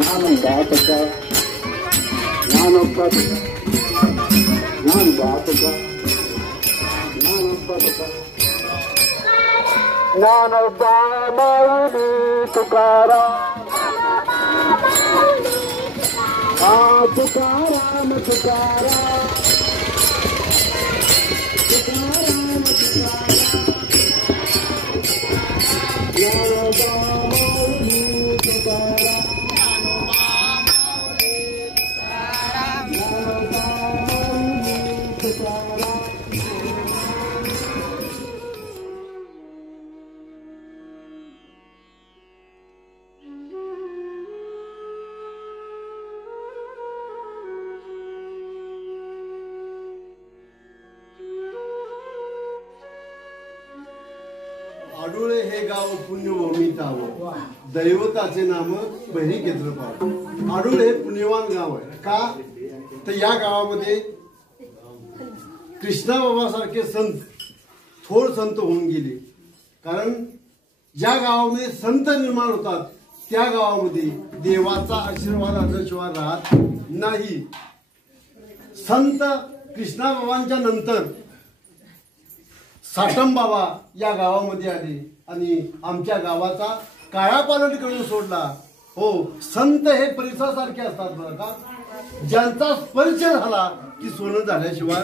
ज्ञानदातका ज्ञानोत्पादका ज्ञानदातका ज्ञानोत्पादका ज्ञानोबा माऊली तुकाराम तुकाराम तुकाराम तुकाराम ज्ञानोबा माऊली तुकाराम आडुळे हे गाव पुण्यभूमीत आव दैवताचे नाम बहिणी केंद्रपाल. आडुळे हे पुण्यवान गाव आहे का तर या गावामध्ये कृष्णा बाबासारखे संत थोर संत होऊन गेले. कारण ज्या गावामध्ये संत निर्माण होतात त्या गावामध्ये देवाचा आशीर्वाद आल्याशिवाय राहत नाही. संत कृष्णा बाबांच्या नंतर साटम बाबा या गावामध्ये आले आणि आमच्या गावाचा कायापालट करून सोडला. हो, संत हे परिसरासारखे असतात बरं का. ज्यांचा स्पर्श झाला की सोनं झाल्याशिवाय.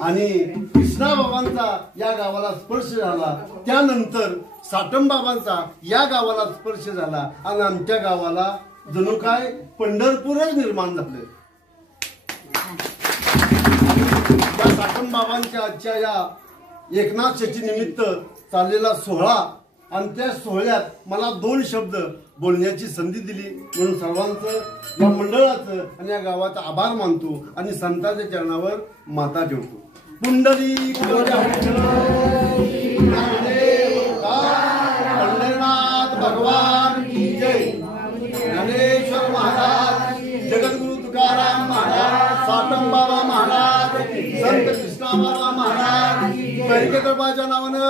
आणि कृष्णा बाबांचा या गावाला स्पर्श झाला त्यानंतर साटम बाबांचा या गावाला स्पर्श झाला आणि आमच्या गावाला जणू काय पंढरपूरच निर्माण झालं. या साटम बाबांच्या आजच्या या एकनाथ चतुर्थी निमित्त चाललेला सोहळा आणि त्या सोहळ्यात मला 2 शब्द बोलण्याची संधी दिली म्हणून सर्वांचं या मंडळाचं आणि या गावाचा आभार मानतो आणि संतांच्या चरणावर माता ठेवतो. पुंडलिक पंढरनाथ भगवान की जय. ज्ञानेश्वर महाराज, जगद्गुरु तुकाराम महाराज, साटम बाबा महाराज, संत कृष्णा बाबा महाराज परिकेत्रपाच्या नावानं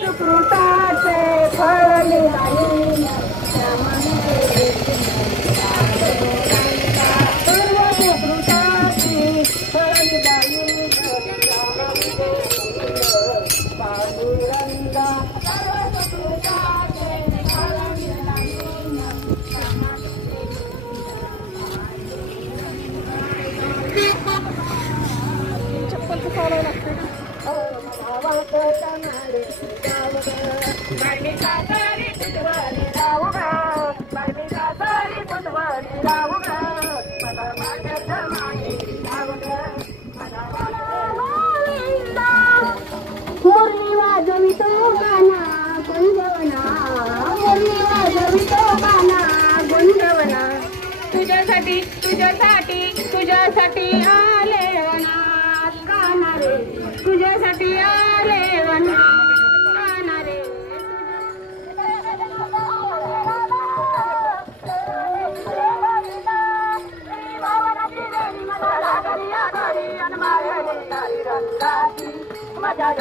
सुकृताचे फळ निघाले सर्व सुकृताचे फळ निघाले पांडुरंगा सर्व सुकृताचे फळ निघाले चप्पल कुठे लागते मुरली वाजवितो गाना गुंजवना मुरली वाजवितो गाना गुंजवना तुझ्यासाठी तुझ्यासाठी तुझ्यासाठी आले वनात गाना रे तुझ्यासाठी आले वनात गाना रे माझ्या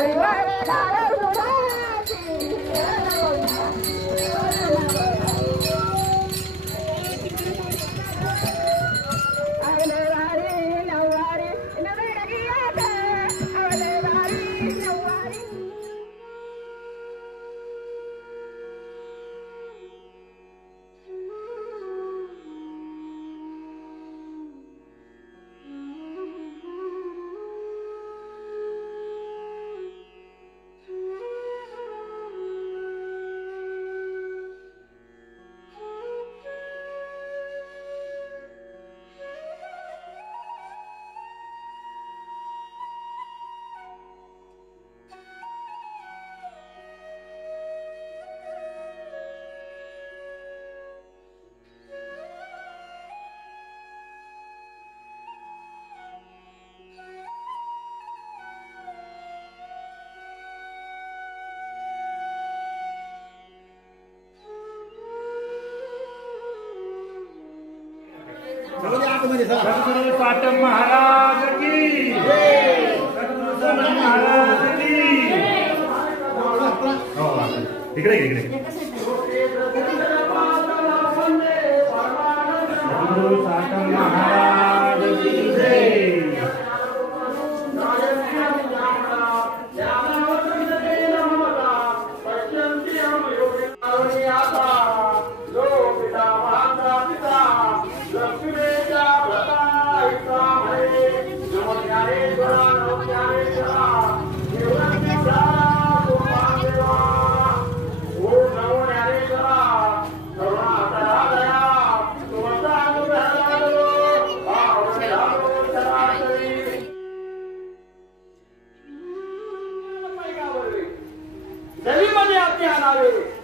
सद्गुरु पाटम महाराज की सद्गुरु साटम महाराज की इकडे इकडे सद्गुरु साटम महाराज की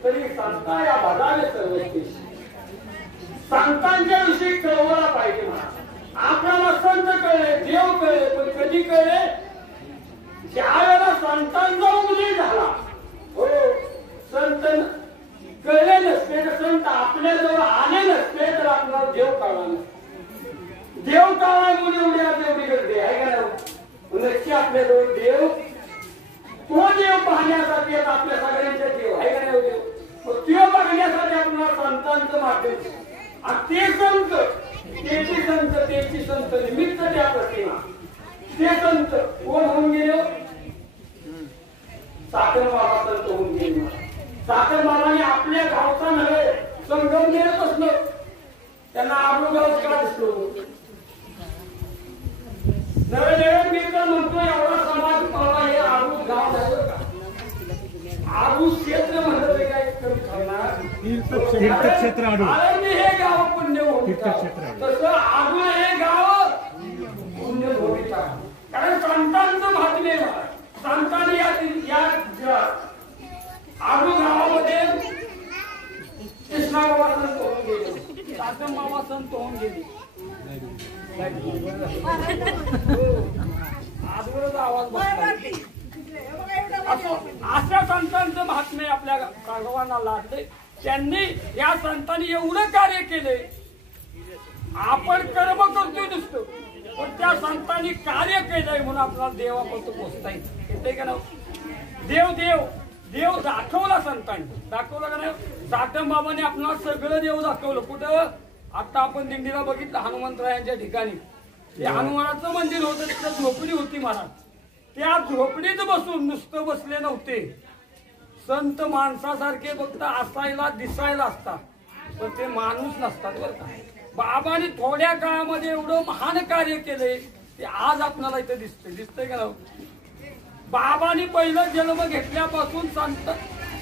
तरी संता या भागाने सर्वस्वी संतांच्या विषयी कळवला पाहिजे म्हणा. आपल्याला संत कळले देव कळले पण कधी कळले ज्या वेळेला संतांचा उदय झाला. हो संत कळले नसते तर संत आपल्याजवळ आले नसते तर आपल्याला देव कळला नसते. देव कळल्यामुळे उद्या तेवढी गर्दी आहे का नक्की आपल्याजवळ देव तो देव पाहण्यासाठी आपल्या सगळ्यांच्या देव आहे का नाही देव तो बघण्यासाठी आपल्याला संतांचं माध्यम आणि ते संत त्याची संत निमित्त त्या प्रतिमा ते संत कोण होऊन गेले साखर बाबा संत होऊन गेले. साखर बाबाने आपल्या गावचा नव्हे संगमनेर बसलं त्यांना आपलं गाव का दिसलो नवे नवे मी तर म्हणतो एवढा समाज पाहला हे आरू गाव झालं का आरू क्षेत्र म्हणलं काय कमी खाणार तीर्थक्षेत्र आळंदी हे गाव पुण्यभूमी तसं आरू हे गाव पुण्यभूमी कारण संतांचं महात्म्य संतांनी या आरू गावामध्ये कृष्णा बाबा संत होऊन गेले. साधं मावा संत होऊन गेली. आजवरच आवाज बसला. अशा संतांचं महात्म्य आपल्या सर्वांना लाभले. त्यांनी या संतांनी एवढं कार्य केले. आपण कर्म करतोय नुसतं, पण त्या संतांनी कार्य केलंय म्हणून आपल्याला देवापर्यंत पोहोचता येते का ना. देव देव देव दाखवला संतांनी. दाखवलं का नाही. साठम बाबांनी आपल्याला सगळं देव दाखवलं. कुठं आता आपण दिंडीला बघितलं हनुमंतरायांच्या ठिकाणी ते हनुमानाचं मंदिर होतं. तिथं झोपडी होती महाराज. त्या झोपडीत बसून नुसतं बसले नव्हते. संत माणसासारखे फक्त असायला दिसायला असतात, पण ते माणूस नसतात बरं का. बाबांनी थोड्या काळामध्ये एवढं महान कार्य केले ते आज आपल्याला इथे दिसतंय का. बाबांनी पहिलं जन्म घेतल्यापासून संत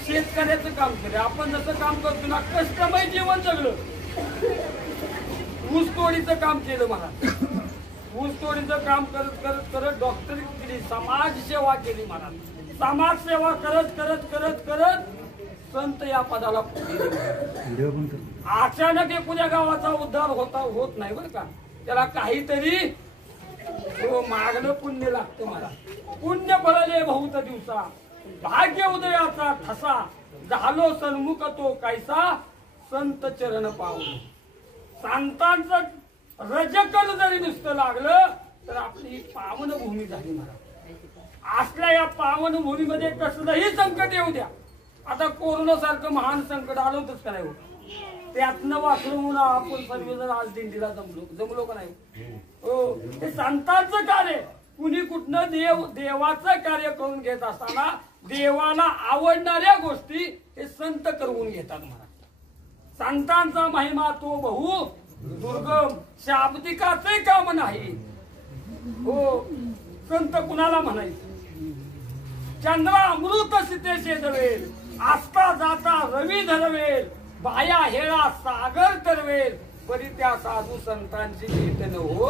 शेतकऱ्याचं काम केलं. आपण जसं काम करतो ना, कष्टमय जीवन जगलं. ऊसतोडीचं काम केलं महाराज. ऊसतोडीचं काम करत करत करत डॉक्टरी केली, समाजसेवा केली महाराज. समाजसेवा करत करत करत करत संत या पदाला पोहोचले. अचानक एखाद्या गावाचा उद्धार होत नाही बरं का. त्याला काहीतरी मागणं पुण्य लागतं मला. पुण्य फळले बहुत दिवसा, भाग्य उदयाचा ठसा, झालो सन्मुख तो कैसा, संत चरण पावलो. संतांचं रजकल जरी नुसतं लागलं तर आपली ही पावन भूमी झाली मला. असल्या या पावन भूमीमध्ये कसलंही संकट येऊ द्या. आता कोरोना सारखं महान संकट आलं होतच का नाही. त्यातनं वाचून आपण सर्वजण आज दिंडीला जमलो का नाही. हो, ते संतांचं कार्य. कुणी कुठनं देवाचं कार्य करून घेत असताना देवाला आवडणाऱ्या गोष्टी हे संत करून घेतात मला. संतांचा महिमा तो बहु दुर्गम, शाब्दिकाचे काम नाही. हो, संत कुणाला म्हणायचं. चंद्रा अमृत सीते शेजवेल, आस्था जाता रवी धरवेल, बाया हेळा सागर करवेल, परी त्या साधू संतांची भेट न हो.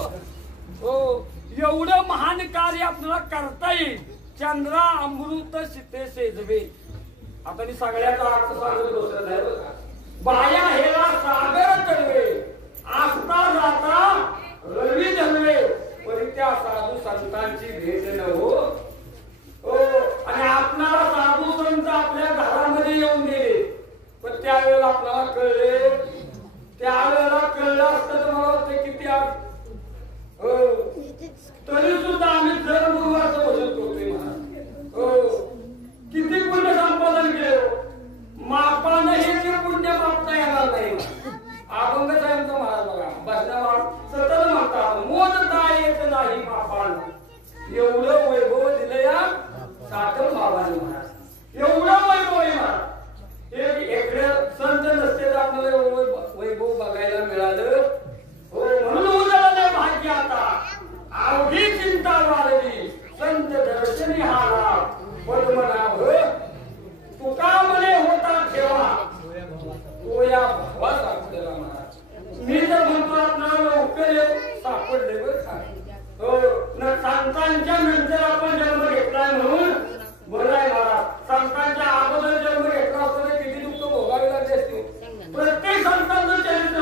हो, एवढं महान कार्य आपल्याला करता येईल. चंद्रा अमृत सीते शेजवेल. आता मी सगळ्याचा अर्थ सांगतो. बाया हेळा सागर करवेल, आस्था जाता रवी धरवेल, परी त्या साधू संतांची भेट न हो. आणि आपल्याला साधू संत आपल्या घरामध्ये येऊन गेले, पण त्यावेळेला आपल्याला कळले. त्यावेळेला कळलं असतं तर मला वाटतं किती तरी सुद्धा आम्ही दर गुरुवारचं भजन करतोय मला. किती पुण्य संपादन केलं. मापानं हे जे पुण्य मापता येणार नाही. अभंग साहेबचा महाराज बघा भजनावर सतत म्हणतात, मोजता येत नाही मापानं. एवढं वैभव दिलं या साठम बाबांनी महाराज. एवढं वैभव आहे महाराज. एकडे संत नसते तर आपल्याला एवढं वैभव बघायला मिळालं. हो, म्हणून उजळले भाग्य आता, अवघी चिंता वाढली, संत दर्शनी हाला पद्मनाभ तुका मने होता ठेवा, तो या भावा सापडला महाराज. मी तर म्हणतो आपल्याला लवकर सापडले बरं का. हो, संतांच्या नंतर आपण जन्म घेतलाय म्हणून बरं आहे महाराज. संतांच्या अगोदर जन्म घेतला असताना किती दुःख भोगावे लागले असते. प्रत्येक संतांचं चरित्र,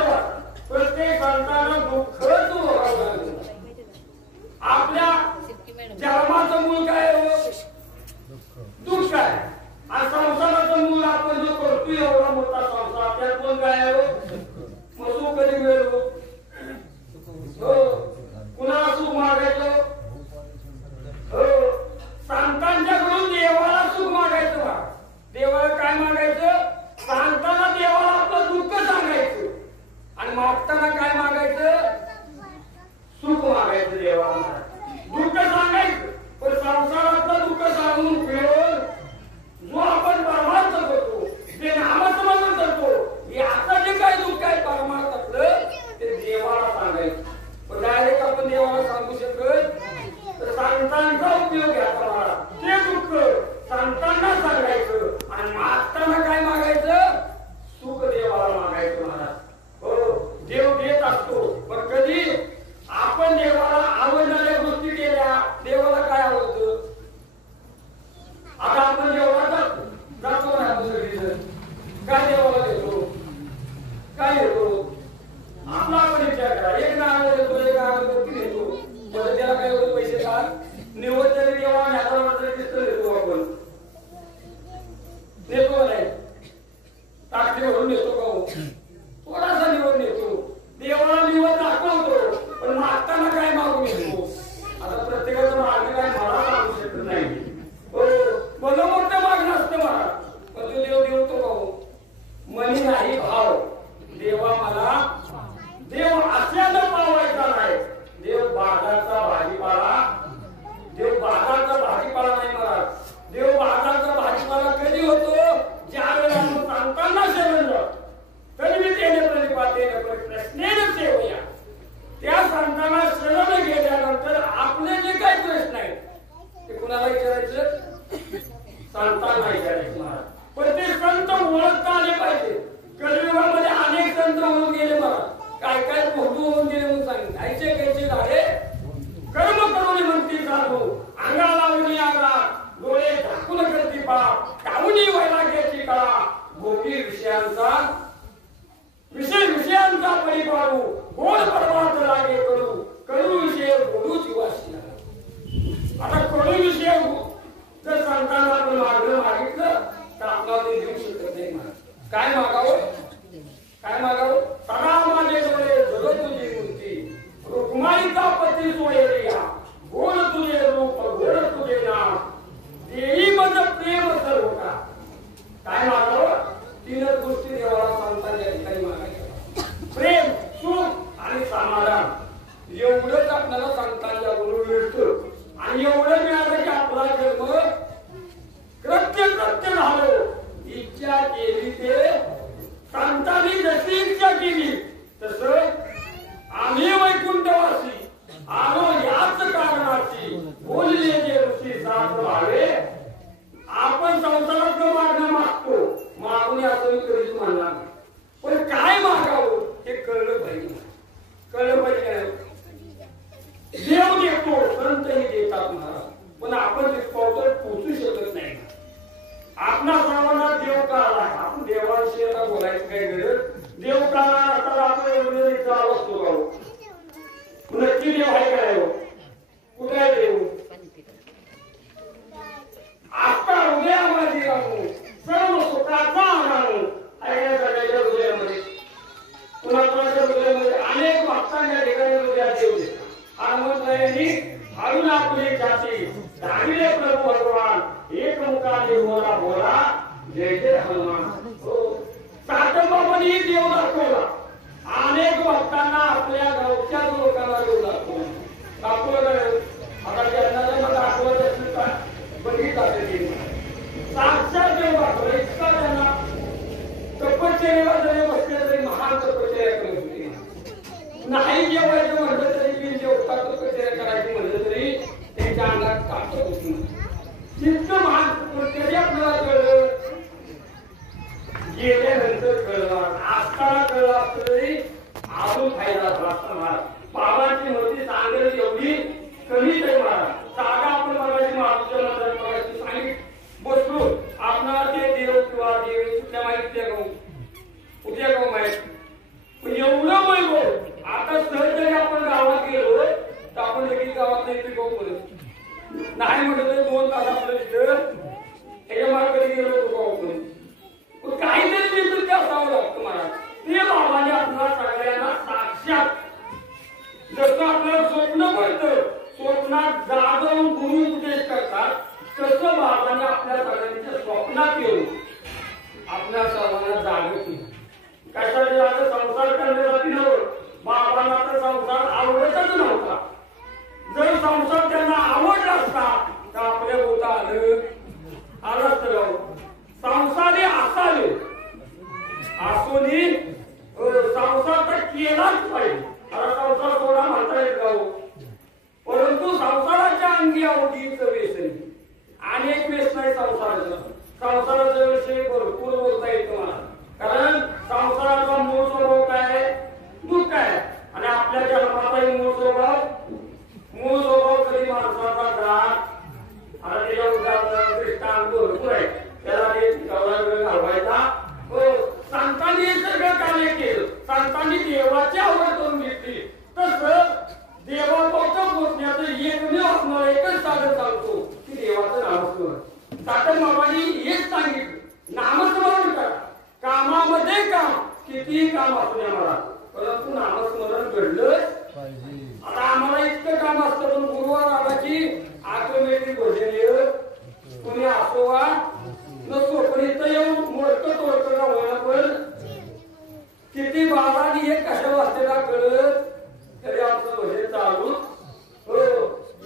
प्रत्येक संतांना दुःखच भोगावं लागलं. आपल्या जन्माचं मूळ काय हो, दुःख आहे. आणि संसाराचं मूळ आपण जो करतोय एवढा मोठा संसार, त्यात पण काय हो, मग सुख कधी मिळेल हो. कुणाला सुख मागायचं. हो, संतांच्याकडून देवाला सुख मागायचं बा. देवाला काय मागायचं. सांगताना देवाला आपलं दुःख सांगायचं आणि मागताना काय मागायचं, सुख मागायचं देवाला. दुःख सांगायचं, पण संसारातलं दुःख सांगून फिरून जो आपण परमार्थ करतो, जे नामस्मरण करतो, याचं जे काही दुःख आहे परमार्थातलं ते देवाला सांगायचं. पण डायरेक्ट आपण देवाला सांगू शकत तर संतांचा उपयोग घ्यायचा मला. ते दुःख संतांना सांगायचं आणि मागताना काय मागायचं, सुख देवाला मागायचं महाराज. हो, देव देत असतो, पण कधी आपण देवाला आवडणारे काय काय फोटो होऊन गेले म्हणून सांगितलं. खायचे खायचे झाले कर्म करून म्हणती चालू अंगाला उडी आला डोळे झाकून करती पाप काऊनी व्हायला घ्यायची कळा भोगी विषयांचा परिपाळू गोड परमार्थ लागे कडू विषय बोलूच वाशी. आता कडू विषय जर संतांना आपण मागणं मागितलं तर आपल्याला ते देऊ शकत नाही. काय मागावं काय मागावं. सदा माझे डोळे जगत तुझी मूर्ती रुक्माईचा पती सोयरिया गोड तुझे रूप गोड तुझे नाम देई मज प्रेम सर्व का. काय मागावं. तीनच गोष्टी देवाला संतांच्या ठिकाणी मागायच्या. प्रेम सुख आणि समाधान एवढंच आपल्याला संतांच्या गुरु मिळतं. आणि एवढं मिळालं की आपला जन्म कृत्य झालो. इच्छा केली ते संतांनी जशी इच्छा केली तसं आम्ही वैकुंठवासी आलो याच कारणाची बोलले जे ऋषी साथ व्हावे. आपण संसारात मागणं मागतो मागून असं मी कधीच म्हणणार नाही. पण काय मागावं हे कळलं पाहिजे. कळलं पाहिजे. देव देतो संतही देतात महाराज. पण आपण तिथपर्यंत पोहोचू शकत नाही. आपणा सर्वांना देव का आला. आपण देवाविषयी आता बोलायचं काही गरज. देव का आला आपण असतो नक्की देव आहे काय हो. कुठे आहे देव. आता हृदयामध्ये राहू सर्व सुखाचा आणू आहे सगळ्याच्या हृदयामध्ये. कुणाच्या हृदयामध्ये अनेक भक्तांच्या ठिकाणी हृदयात देव देतात. हनुमंतांनी हरून आपली जाती धाविले प्रभू भगवान एक मुखाने बोला बोला जय जय हनुमान. सातबाबांनी देव दाखवला. अनेक भक्तांना आपल्या गावच्या लोकांना देव दाखवला. दाखवलं आता ज्यांना दाखवत असेल का बघितलं साक्षात देव दाखवलं. इतका त्यांना तपश्चर्याला जरी बसले तरी महान तपश्चर्या करत होती. नाही जेवायचं म्हटलं तरी बिन जेवता तपश्चर्या करायची म्हटलं तरी त्यांच्या अंगात ताकद होती. जितकं महान तपश्चर्या आपल्याला कळलं गेल्यानंतर कळलं. असताना कळलं असतं तरी अजून फायदा झाला असता. बाबांची मती सांगेल एवढी कमी तरी महाराज. जागा आपण बघायची महाराष्ट्र मंदिरात बघायची सांगित बसलो आपणाला ते देव किंवा देवी कुठल्या माहिती उद्या गाव माहिती. पण एवढं वैभव आता सहज जरी आपण गावात गेलो तर आपण लगेच गावात नाही गाव बोलत नाही म्हटलं तर 2 तास आपलं तिथं त्याच्या मला कधी गेलो तो गाव बोलत. काहीतरी नेतृत्व असावं लागतं महाराज. ते बाबाने आपल्याला सगळ्यांना साक्षात जसं आपल्याला स्वप्न पडतं स्वप्नात जागवून गुरु उपदेश करतात तसं बाबाने आपल्या सगळ्यांच्या स्वप्नात येऊन आपल्या सर्वांना जागृत केलं. कशासाठी आता संसार करण्यासाठी नव्हतं. बाबांना तर संसार आवडतच नव्हता. जर संसार त्यांना आवडला असता तर आपल्या बोटा आलं असतं. संसारी असावे असूनही संसार तर केलाच पाहिजे. आता संसार थोडा म्हणता येत गाव परंतु संसाराच्या अंगी आवडीचं व्यसन अनेक व्यसन आहे संसाराचं. संसाराच्या विषयी भरपूर बोलता येतं मला. कारण संसाराचा मूळ स्वभाव काय दुःख आहे. आणि आपल्या जन्माचाही मूळ स्वभाव कधी माणसाचा राग. आता त्याच्या उदाहरण दृष्टांत भरपूर आहे. त्याला वेळ घालवायचा. संतांनी हे सगळं कार्य केलं. संतांनी देवाची आवड करून घेतली. तसं देवापासून पोचण्याचं एकच साधन सांगतो की देवाचं नामस्मरण. साधन बाबांनी हेच सांगितलं नामस्मरण करा. कामामध्ये काम कितीही काम असू द्या मला परंतु नामस्मरण घडलं. आता आम्हाला इतकं काम असतं पण गुरुवार आला की ऑटोमॅटिक भजन कुणी असो वा नसो पण इथं येऊन मोडकं तोडकं होईना. पण किती बाबांनी हे कशा वाचतेला कळत तरी आमचं भजन चालू.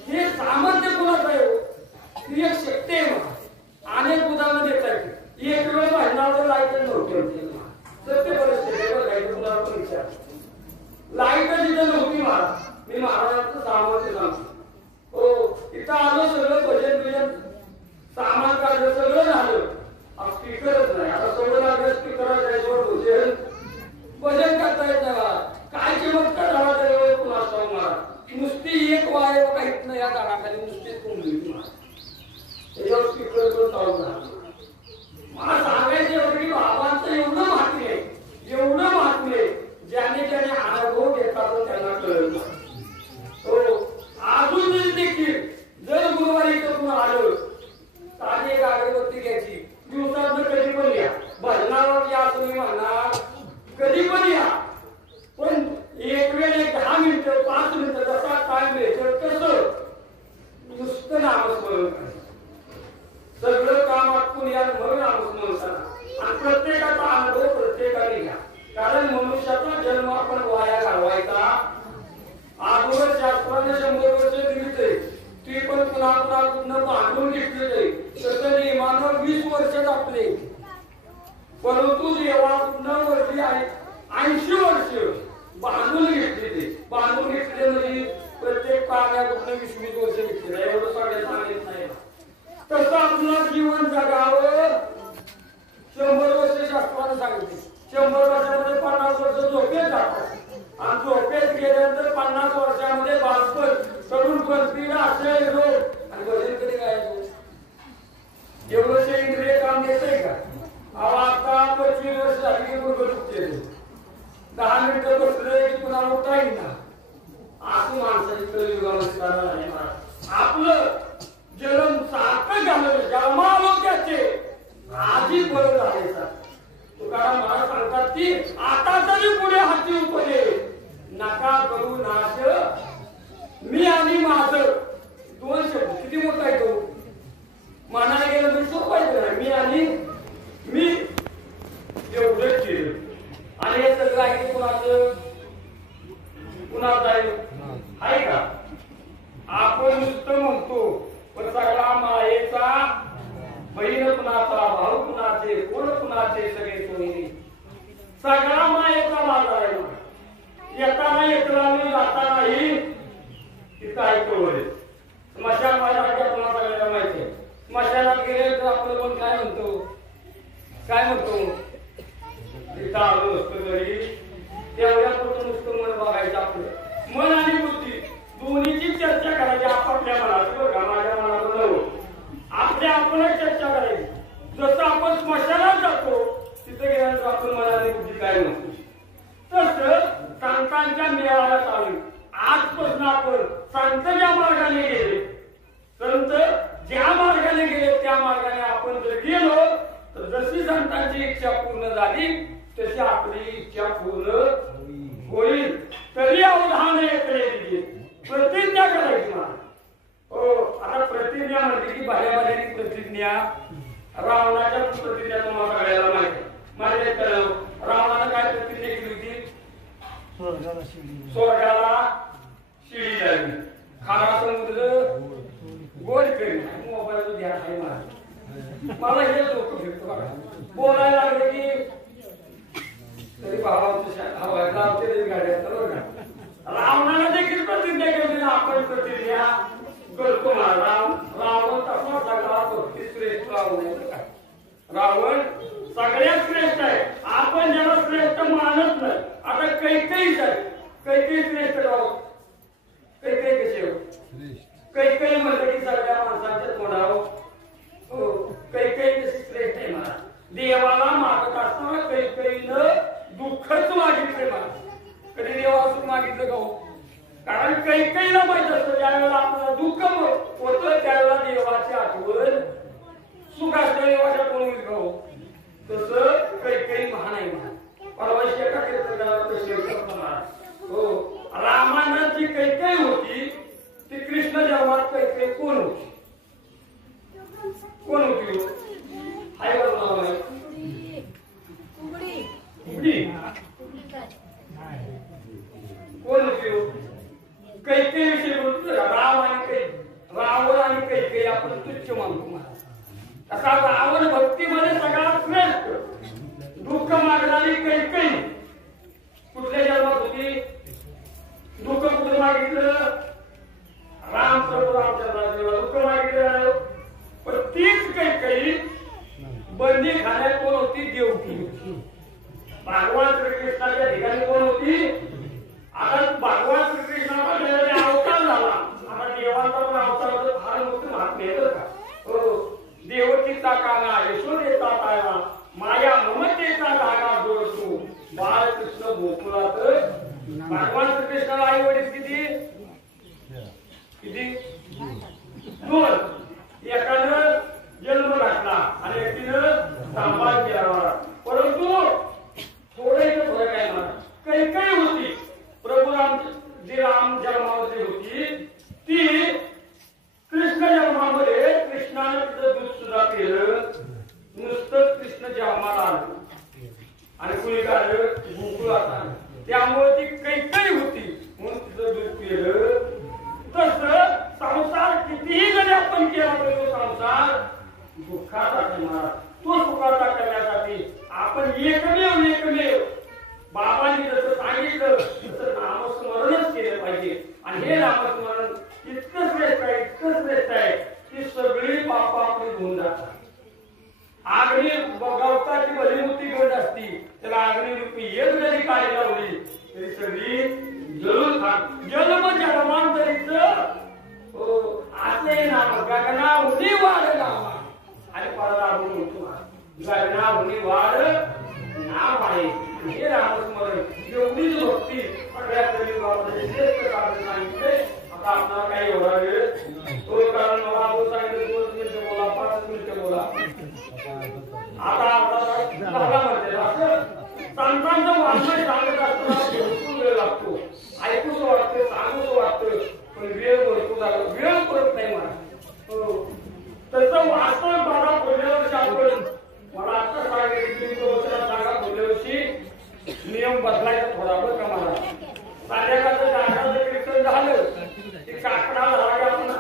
हे सामर्थ्य कुणाचं आहे. ही एक शक्ती आहे. अनेक उदाहरणं देता येते. एक वेळ महिन्यावर लाईट नव्हती. सत्य परिस्थिती कुणाला पण विचार लाईट तिथं नव्हती. मी महाराजांचं सामर्थ्य सांगतो. इथं आलो सगळं भजन सामान काढलं सगळं झालं. स्पीकरच नाही. आता सगळं लागलं स्पीकर भजन करता येत नाही. काय परंतु देवानं वरती आहे 80 वर्ष बांधून घेतले ते. बांधून घेतले म्हणजे प्रत्येक कार्याकडून 20-20 वर्ष घेतले. एवढं सगळ्या सांगित नाही. तसं आपलं जीवन जगावं 100 वर्ष शास्त्रानं सांगितले. 100 वर्षामध्ये 50 वर्ष झोपेत जातात आणि झोपेत गेल्यानंतर 50 वर्षामध्ये बालपण तरुणपण असे रोग आणि वजन कधी काय एवढं इंद्रिय काम देतंय का? आता 25 वर्ष झाली की गुडघे दुखते. 10 मिनिटं बसले की पुन्हा उठता येईल ना. असं माणसाची कलियुगामध्ये आपलं जन्म सारखं झालं. जन्मालो त्याचे आधी बरं झाले. तुकाराम महाराज सांगतात की आता तरी पुढे हाती उपदे नका करू नाश मी आणि माझं. 2 शब्द किती मोठा आहे तो. म्हणायला गेलं तर सोपं आहे. मी आणि मी एवढंच केलं आणि हे सगळं आहे कुणाचं कुणाचं आहे आहे का? आपण नुसतं म्हणतो पण सगळा मायेचा बहीण कुणाचा भाऊ कुणाचे कोण कुणाचे सगळे सोयी सगळा मायेचा माझा आहे. येताना एकराने जातानाही तिथं ऐकवले. स्मशान माझ्यासाठी आपल्याला सगळ्यांना माहिती आहे. स्मशानात गेले तर आपलं मन काय म्हणतो तिथं आलो नसतं तरी तेवढ्या पुढचं नुसतं मन बघायचं. आपलं मन आणि बुद्धी दोन्हीची चर्चा करायची आपापल्या मनात. बघा माझ्या मनात नव्हतं आपल्या आपणच चर्चा करायची. जसं आपण स्मशानात जातो तिथे गेल्यानंतर आपण मनाने बुद्धी काय म्हणतो तसं संतांच्या मेळाव्यात आलो. आजपासून आपण संत ज्या मार्गाने गेले संत ज्या मार्गाने गेले त्या मार्गाने आपण जर गेलो तर जशी संतांची इच्छा पूर्ण झाली तशी आपली इच्छा पूर्ण होईल. तरी अवधान येते प्रतिज्ञा करायची मला. हो आता प्रतिज्ञा म्हणते की भाड्याभाड्याची प्रतिज्ञा. रावणाच्या प्रतिज्ञा तुम्हाला सगळ्याला माहिती आहे. रावणानं काय प्रतिज्ञा केली होती? स्वर्गाला शिडी द्यावी खारा समुद्र गोड करी. मोबाईल ध्यान आहे मला हे लोक भेटतो बघा. बोलायला लागले की तरी भावाचे गाड्या रावणाला देखील प्रतिज्ञा केली. आपण प्रतिज्ञा करतो रावण तसा सगळा श्रेष्ठ रावण सगळ्यात श्रेष्ठ आहे. आपण ज्याला श्रेष्ठ मानत नाही. आता कैकेयीच आहे. कैकेयी श्रेष्ठ राव कैकेयी कसे कैकेयी म्हणलं की सगळ्या माणसाच्या तोंडावर हो कैकेयी कशी श्रेष्ठ आहे. मला देवाला मागत असताना कैकेयीनं दुःखच मागितले. मला कधी देवाला सुख मागितलं का हो? कारण कैकेयीला माहित असतं ज्यावेळेला आपल्याला दुःख होतं त्यावेळेला देवाची आठवण सुख असतं देवाच्या कोण होईल का हो? तसं कैकेयी महान आहे. परवा शेका हो रामानं जी कैकेयी होती ती कृष्ण जन्मात कैकेयी कोण होती? कोण होती? हाय बरोबर कोण होती? कैकेयी विषयी बोलतो. रावण आणि कैकेयी आपण तुच्छ मानतो. असा रावण भक्तीमध्ये सगळ्यात श्रेष्ठ. दुःख मागणारी कैकेयी कुठल्या जन्मात होती? दुःख कुठे मागितलं? राम प्रभू रामचंद्राला दुःख मागितलं. पण तीच कैकेयी बंदी खाण्यात कोण होती? देवकी होती. भगवान श्रीकृष्णाच्या ठिकाणी कोण होती? आता भगवान श्रीकृष्णाचा अवतार झाला. आता देवाचा पण अवतार होता. फार मोठं महात्म्य आहे बरं का. हो देवकीचा काना यशोदेचा ताळा माया ममतेचा धागा जोडतो बाळकृष्ण गोकुळात. भगवान श्रीकृष्णाला आई वडील किती? 2. एकानं जन्म घातला आणि एकीनं सांभाळ केला. परंतु थोडं फरक आहे. मला कैकेयी होती प्रभू राम जन्मामध्ये होती ती कृष्ण जन्मामध्ये कृष्णाने तिथं दूध सुद्धा केलं. नुसतं कृष्ण जन्माला आलं आणि कुणी काढलं गोकुळात आलं. त्यामुळे ती कैकेयी होती म्हणून तिथं दूध केलं. तसं संसार कितीही जरी आपण केला तरी तो संसार दुःखाचा तो सुखाचा करण्यासाठी आपण जन्म जन्मांतरीच असे नाम गगना उडी वाढ नामा आणि परराबू म्हणतो गगना उडी वाढ नाम आहे हे रामस्मरण एवढीच भक्ती सगळ्या कलियुगामध्ये श्रेष्ठ साधन सांगितले. आता आपल्याला काही एवढा वेळ तो कारण मला आपण सांगितलं 2 मिनिटं बोला 5 मिनिटं बोला. आता म्हणते असं संतांचं वाङ्मय सांगत असताना भरपूर वेळ लागतो. ऐकूच वाटतं सांगूच वाटतं पण वेळ भरपूर झाला वेळ परत नाही मला. तसं वास्तव मला पुढल्या वर्षी आपण मला आता सांगितलं सांगा पुढल्या वर्षी नियम बदलायचा थोडा बरं का मला. संध्याकाळचं जाण्याचं कीर्तन झालं की काकडा झाला आपण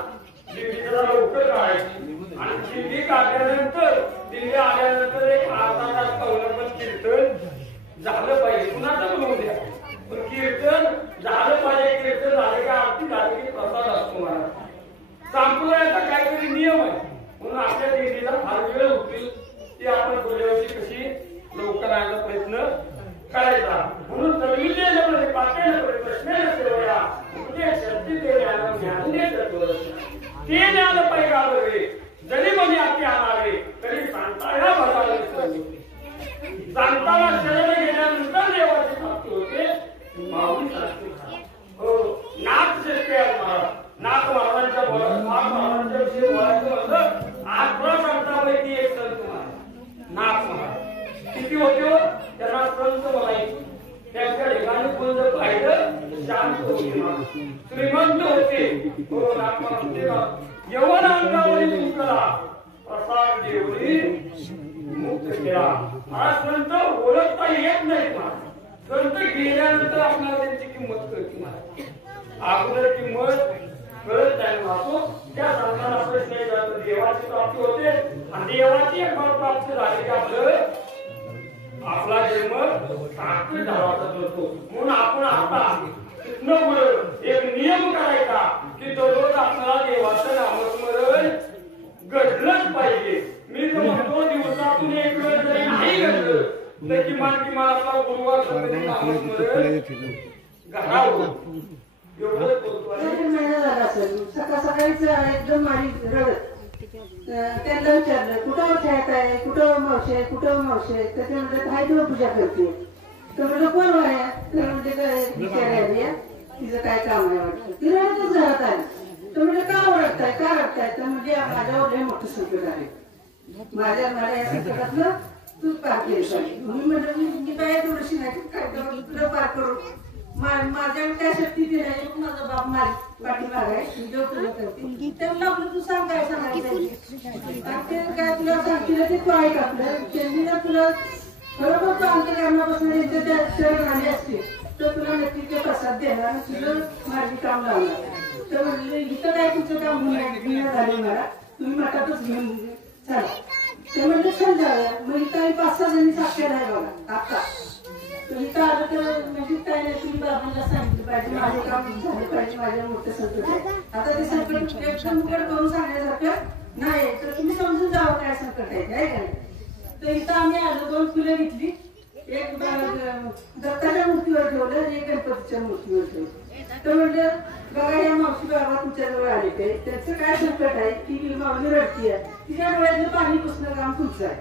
दिल्लीला लवकर काढायची आणि दिल्ली काढल्यानंतर दिल्ली आल्यानंतर एक अर्धा तास पण कीर्तन झालं पाहिजे. कुणाचं बोलू द्या पण कीर्तन झालं पाहिजे. कीर्तन झालं की आरती झाली की प्रसाद असतो मला. संप्रदायाचा काहीतरी नियम आहे म्हणून आपल्या दिल्लीला फार वेळ होतील ती आपण पुढल्या वर्षी कशी लवकर आणण्याचा प्रयत्न करायचा. म्हणून तमिळमध्ये ते ज्ञान पैगावे जरी म्हणे आपली आणावे तरी सांगताना भरावे सांगताना शरण गेल्यानंतर देवाची प्राप्ती होते. नाथ शेतकरी नाथ महाराजांच्या महाराजांच्या विषयी बोलायचं म्हणलं 8 संतांपैकी एक संत नाथ महाराज किती होते त्यांना संत म्हणायचे. त्यांच्या ठिकाणी कोण जर पाहिलं शांत होते श्रीमंत होते. नाथ महाराज यवन अंगावरील तुमचा प्रसाद देवरी मुक्त केला. हा संत ओळखता येत नाही. संत गेल्यानंतर आपल्याला त्यांची किंमत कळते मला. अगोदर किंमत कळत नाही असो त्या संतांना प्रश्न देवाची प्राप्ती होते आणि देवाची एक प्राप्ती झाली की आपला जन्म सार्थक झाला जातो. म्हणून आपण आता एक नियम करायचा की दररोज आपल्याला देवाचं नामस्मरण घडलंच पाहिजे. मी तर म्हणतो दिवसातून एक वेळ जरी नाही घडलं तर किमान आपला गुरुवार नामस्मरण घडावं. सकाळ सकाळीच एकदम माझी रडत त्यांना विचारलं कुठं खेळत आहे कुठं मावशी आहे कुठं मावशी आहे. तर ते म्हणतात हाय देव पूजा करते. तर म्हणलं कोण आहे तर म्हणजे काय विचारायला तिचं काय काम आहे वाटतं. ती रडतच घरात आहे. तर म्हणजे का ओळखताय का रडताय तर म्हणजे माझ्यावर हे मोठं संकट आहे. मला या संकटातलं तू पार केलं. मी म्हटलं मी काय थोडीशी नाही काय तुला पार करू माझ्या काय शक्ती ते नाही. माझा बाप माझी पाठीमाग आहे देव तुला करते. त्यांना आपलं तू सांग काय सांगायचं काय तुला सांगतील ते तू ऐक आपलं. त्यांनी जर तुला बरोबर तू अंतःकरणापासून त्या शरण आले असते तर तुला नक्की ते प्रसाद देणार आणि तुझं माझी काम लावणार. तर म्हणलं इथं काय तुमचं काम होणार झाले मला तुम्ही मठातच घेऊन चला. ते म्हणलं छान जाऊया. मग इथं आम्ही 5-6 जणी साक्षर आहे बघा आता. इथं आलं तर म्हणजे काय नाही तुम्ही बाबांना सांगितलं पाहिजे माझे काम झाले पाहिजे माझ्या मोठं संकट आहे. आता ते संकट एकदम करून सांगण्यासारखं नाही तर तुम्ही समजून जावं काय संकट आहे काय काय. तर इथं आम्ही आलो 2 फुलं घेतली. एक दत्ताच्या मूर्तीवर ठेवलं आणि एक गणपतीच्या मूर्तीवर ठेवलं. तर म्हटलं बघा या मावशी बाबा तुमच्याजवळ आले काय त्याचं काय संकट आहे की मावशी रडती आहे तिच्या डोळ्यातलं पाणी पुसणं काम तुमचं आहे.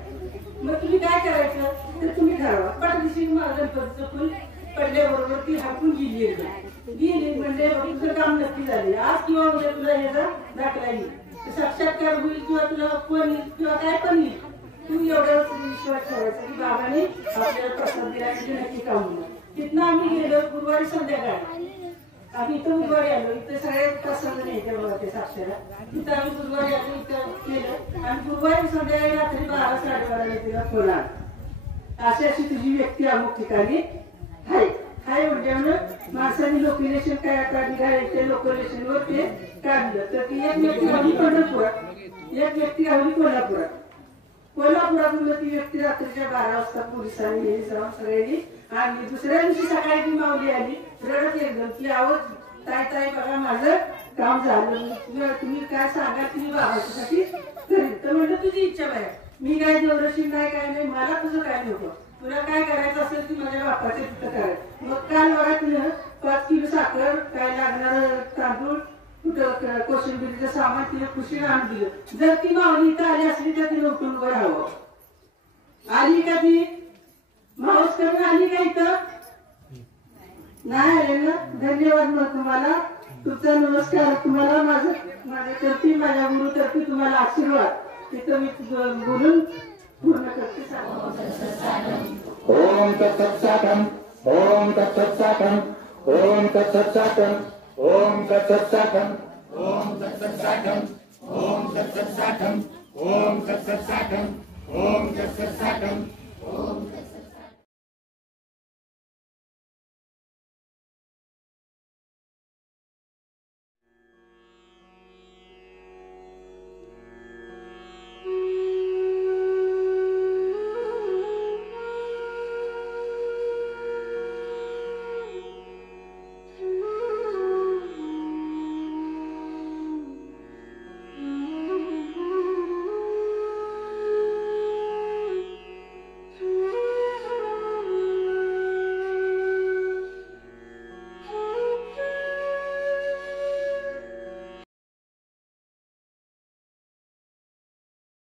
मग तुम्ही काय करायचं तर तुम्ही ठरवा. पाठदिशी गणपतीचं फुल पडल्याबरोबर ती हाकून गेली म्हणजे तुझं काम नक्की झाले. आज किंवा उद्या तुला याचा दाखला येईल साक्षात्कार होईल किंवा तुला कोण येईल किंवा काय पण येईल. तू एवढ्यावर विश्वास ठेवायचा की बाबाने आपल्याला प्रसाद दिला म्हणजे नक्की काम होणार. तिथनं आम्ही गेलो गुरुवारी संध्याकाळी. आम्ही इथं गुरुवारी आलो. इथं सगळे प्रसाद न्यायचे बघा ते साक्षाला. तिथं आम्ही गुरुवारी आलो इथं केलं आणि गुरुवारी संध्याकाळी रात्री 12-12:30 तिला फोन आला अशी तुझी व्यक्ती अमुक ठिकाणी हाय म्हणजे माणसांनी लोकेशन काय काढली लोकेशनवर ते काढलं. तर ती एक व्यक्ती गावली पंढरपुरात एक व्यक्ती गावली कोल्हापुरात. कोल्हापुरातून ती व्यक्ती रात्रीच्या 12 वाजता पोलिसांनी जाऊन सगळ्यांनी आणि दुसऱ्या दिवशी सकाळी ती माऊली आली रडत एकदम की आवाज ताई बघा माझं काम झालं तुम्ही काय सांगा तुम्ही बाबाच्यासाठी करीन. तर म्हणलं तुझी इच्छा आहे मी काय देवरशी नाही काय नाही मला तुझं काय नव्हतं तुला काय करायचं असेल ती माझ्या बापाच्या तिथं करायचं. मग काल बघा तिनं 5 किलो साखर, काय लागणार तांदूळ, कुठं कोशिंबिरीचं सामान तिने खुशीने आणून दिलं. जर ती माऊली इथं आली असली तर तिने उठून उभं राहावं. आली का ती माऊस करून आली का इथं? नाही आले ना. धन्यवाद मग तुम्हाला, तुमचा नमस्कार. तुम्हाला माझ्यातर्फे, माझ्या गुरुतर्फे तुम्हाला आशीर्वाद. तिथं मी बोलून पूर्ण करते. ओम तत्सत्साकं, ओम तत्सत्साकं, ओम तत्सत्साकं, ओम तत्सत्साकं, ओम तत्सत्साकं, ओम तत्सत्साकं, ओम तत्सत्साकं, ओम तत्सत्साकं, ओम